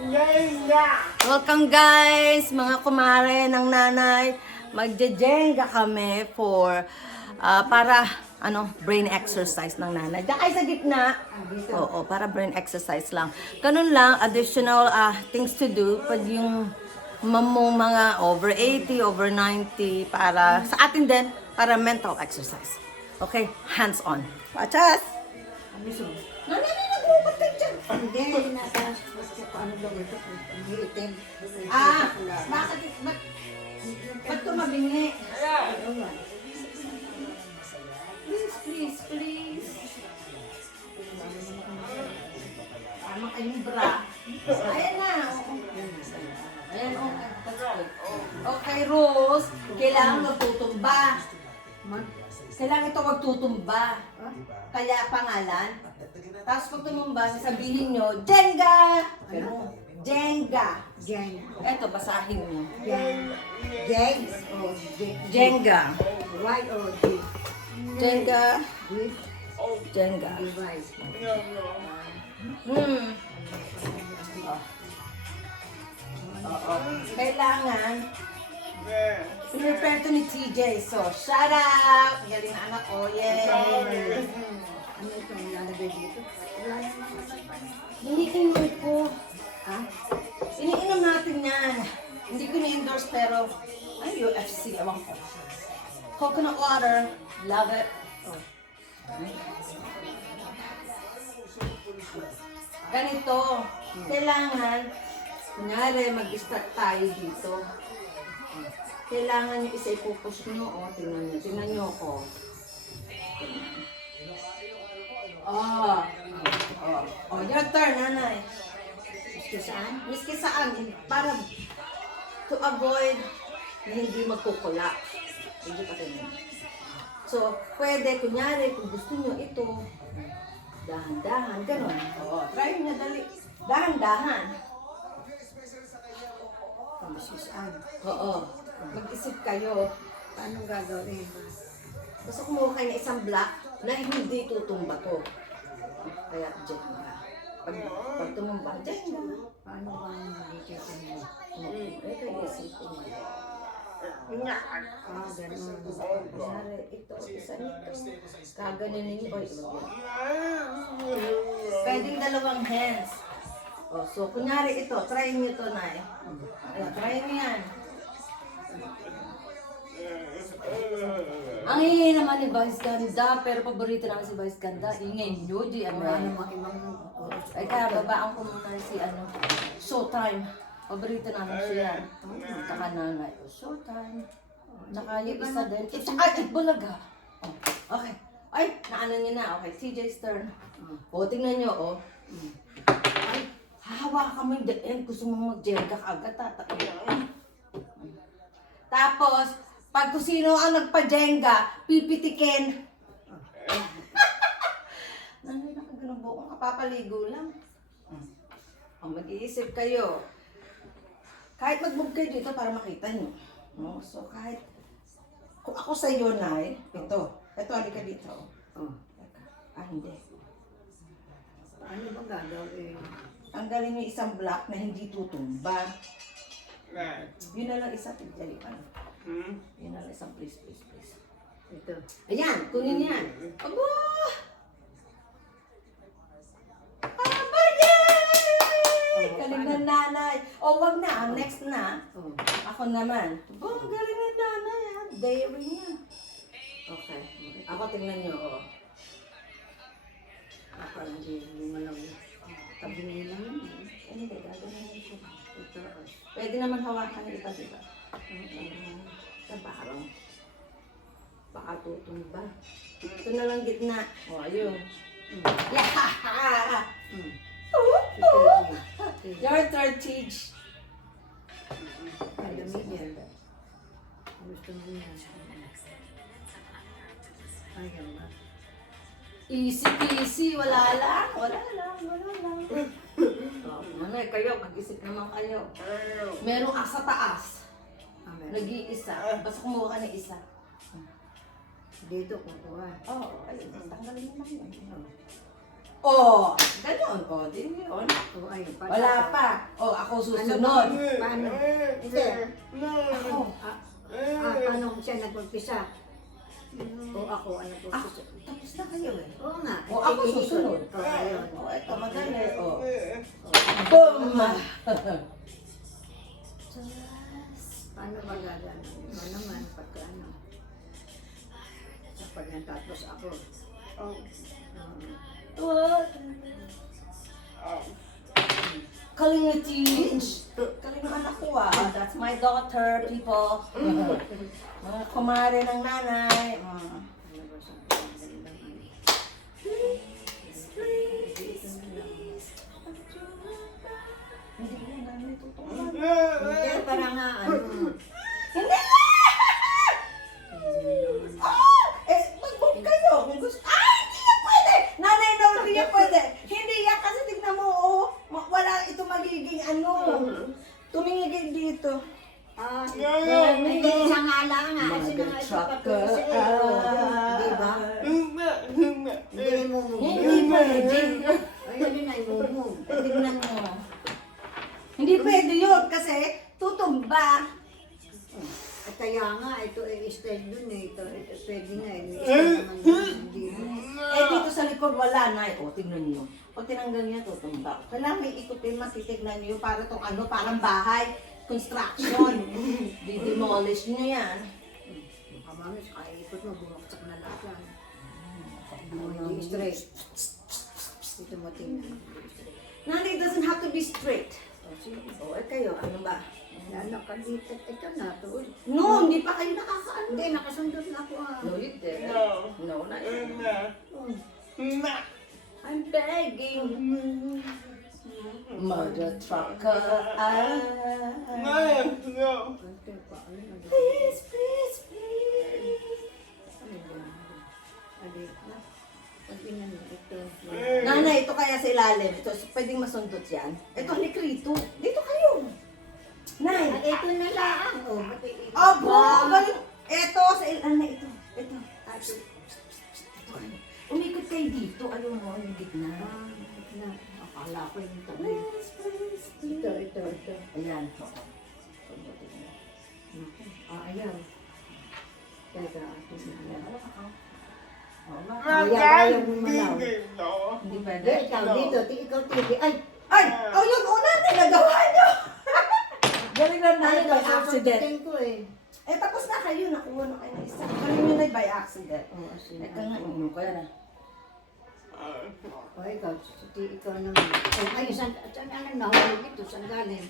Welcome guys, mga kumare ng nanay. Magje-jenga kami for para brain exercise ng nanay. Diyan kayo sa gitna. Oo, para brain exercise lang. Ganun lang, additional things to do pag yung mamong mga over 80, over 90 para sa atin din, para mental exercise. Okay, hands on. Pachas! Nanay, nagrupat ka dyan. Hindi, nasa ano daw ito, itim. Ba't ito mabingi? Please. Tama kayong bra. Ayan na. Ayan, okay. That's good. Okay, Rose. Kailangan magtutumba. Kailangan ito magtutumba. Kaya pangalan. Tapos pag tumumba, sabihin nyo, Jenga! Jenga. Jeng. Eto, basahin nyo. Jeng. Jeng. O Jenga. Y o G. Jenga. G. Jenga. Device. Hmm. Oo. Kailangan prepare to ni TJ. So, shout out! Galing na anak ko. Yay! Ano ito ang lalagay dito? Wala naman. Iniinom ko. Ha? Iniinom natin yan. Hindi ko ni-endorse pero UFC, ewan ko. Coconut water. Love it. Oh. Ganito. Kailangan, kunyari, mag-start tayo dito. Kailangan yung isa ipupush nyo. O, tingnan nyo. Tingnan nyo ako. Your turn, nanay. Gusto saan? Miski saan, para to avoid na hindi magkukula. Hindi pa tayo. So, pwede, kunyari, kung gusto nyo ito, dahan-dahan, gano'n. Oo, try nyo dali. Dahan-dahan. Gusto saan? Oo. Mag-isip kayo. Paano gagawin? Gusto kumuha kayo ng isang block na hindi tutumba to. Kaya, dyan nga. Pag tumumba, dyan nga. Paano ba makikita mo? Ito yung isipin mo. Ganun. Kunyari, ito, isa nito. Kaganin ninyo. Oy, pwedeng dalawang hands. Oh, so, kunyari ito, try nyo ito na eh. Ayan, try nyo yan. Ang ingay naman ni Vice Ganda, pero paborito namin si Vice Ganda. Ingay nyo, di Wala ano. namang ibang oras. Ay, kaya babaan ko muna si Showtime. Paborito namin siya. Saka nanay. Showtime. Saka yung isa din. Saka Itbulaga. Oh, okay. Ay, naano niyo na. Okay, TJ's turn. O, tingnan niyo, oh. Ay, hahawakan mo yung daan. Gusto mo mag-jenga ka agad, Tapos, pag kung sino ang nagpa-jenga, pipitikin. Nanay, nakaganon buong kapapaligo lang. Ang mag-iisip kayo. Kahit mag-move kayo dito para makita nyo. No? So, kahit kung ako sa iyo, Nay, ito. Ito, halika dito. Oh. Hindi. Paano ba gagawin? Tanggalin niyo isang block na hindi tutumba. Yun na lang isa, tigdali pa. Yun na lang isang, please. Ito. Ayan, kunin yan. Aba! Galing ng nanay. O, wag na. Ang next na. Oh. Ako naman. Oh, galing ng nanay. Diary niya. Okay. Ako, tingnan nyo. Oh. Parang hindi mo lang tabi nila. Hindi, gagawin siya. Ito. Pwede naman hawakan ng iba, diba? Sa barong. Baka tutumba. Ito na lang gitna. O, ayun. Yeah! Your turn, Teach. Aluminum. Gusto mo yan. Ayaw ba? Easy peasy, wala lang. Manay, kayo, mag-isip naman kayo. Merong asa taas. Nag-iisa. Basta kumuha ka ng isa. Dito kukuha. Oo, ayun. Tanggalin mo lang yun. Oh, ganun. Oh, di yun. O, ay, Wala pa. Oh, ako susunod. Paano? Hindi. Ako. Paano kung siya nag-umpisa? O ako, ano po? Tapos na kayo eh. Oo nga. O, ako susunod. O, ayun. Oh, ito, madali. Oh. Boom! Paano ba gagano? Ano naman, pagka ano? Kapag natapos ako. Kalinga Kalinga anak ko ah. That's my daughter, people. Mga kumare ng nanay. Ano ba sa Hindi ko nanay tutukan. Hindi, parang nga, ano. Hindi na! Mag-book kayo kung gusto. Hindi niya pwede! Nanay, no, hindi niya pwede. Hindi yan kasi tignan mo, oh. Wala ito magiging ano. Tumingin dito. Hindi siya nga lang nga. Kasi nga ito Mother patuloy sa iyo. Di ba? Hindi mo mo. Hindi pwede. Ayun yun ay mo. Tignan mo. Hindi pwede yun kasi tutumba. At kaya nga, ito ay style dun eh. Ito pwede nga eh. May style naman dun. Hindi mo. Dito sa likod wala na. O, tignan niyo. Pag tinanggal niya, tutumba. Kailangan may ikupin, matitignan niyo para tong ano, parang bahay. Construction. Di-demolish niya yan. Kamamis, kaikot mo, bumaksak na lahat yan. Hindi straight. Ito mo tingnan. Nanay doesn't have to be straight. O, sige. O, kayo, ano ba? Lalo ka dito. Ito na, to. No, hindi pa kayo nakakaano. Hindi, nakasundot na ako ah. No, you did. No, not yet. Oh. I'm begging. Mother trucker, Ante pa, ano na. please, please, please. Ano ba? Adi, na. Pag inan mo, ito. Nanay, ito kaya sa ilalim. Ito, pwedeng masundot yan. Ito, halikrito. Dito kayo. Nay. Ay, ito na lang. Oh, ba't ito? Abo, galing. Ito, sa ilalim na ito. Ito. Ito. Ito kayo. Umikot kayo dito. Ayaw mo, yung gitna. Ito na. Akala ko yung tabi. Please, please, please. Ito. Ayan. Ayan. Teka, ito na. Ayan. Ayaw mo malaw. Hindi Hindi, pwede. ikaw dito. Ikaw TV. Ay! Ay! Oh, yun una na nagawa nyo! Galing na nanay by accident. Tingin ko eh. Eh, tapos na kayo. Nakuha na kayo ng isa. Galing nyo na by accident. Oo, sige. Eka nga, kaya na. O, ikaw naman. Ay, saan ano nahulog ito? Saan galing?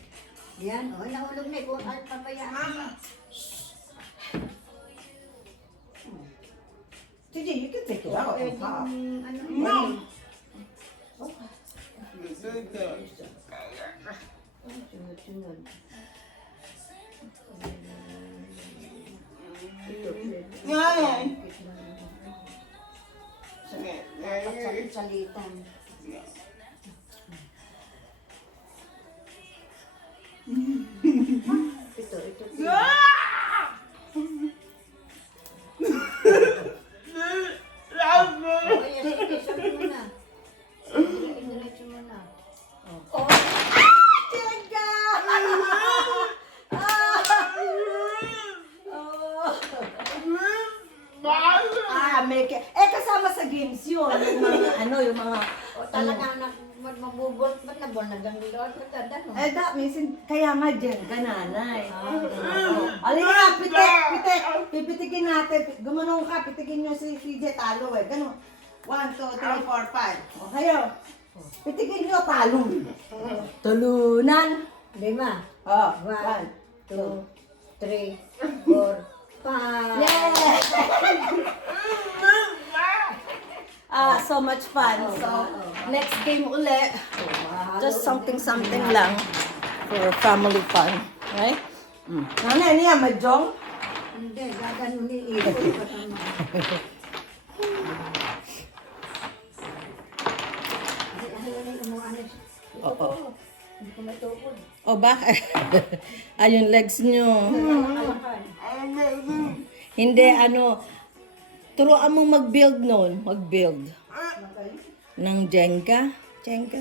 Yan, o, nahulog na. Kung ano pabayaan mo. Gigi, you can take it out. Pwede, Ha? ano? No! Sunod-sunod. Ito, pwede. Salitan. Ito. Oh, yes, sige, sabi mo na. Diretso mo na. Oh! Tiyaga! Make it. Eh, kasama sa games yun. Yung mga, yung mga... O, talagang mabubot. Ba't nabon na ganun doon? Eh, minsan, kaya nga dyan, gananay. Alika, pitik. Pipitikin natin. Gumanong ka, pitikin nyo si CJ talo eh. Ganun. 1, 2, 3, 4, 5. O, kayo. Pitikin nyo, talo. Tulunan. 5. Oh, 1, 2, 3, 4, 5. Yeah! So much fun. So, next game ulit. Just something lang for family fun. Right? Nanay niya, majong? Hindi, gaganon ni Ito. Oo. Hindi ko matukod. O bakit? Ayun legs nyo. Hindi, turuan mo mag-build noon. Mag-build. ng Jenga. Jenga.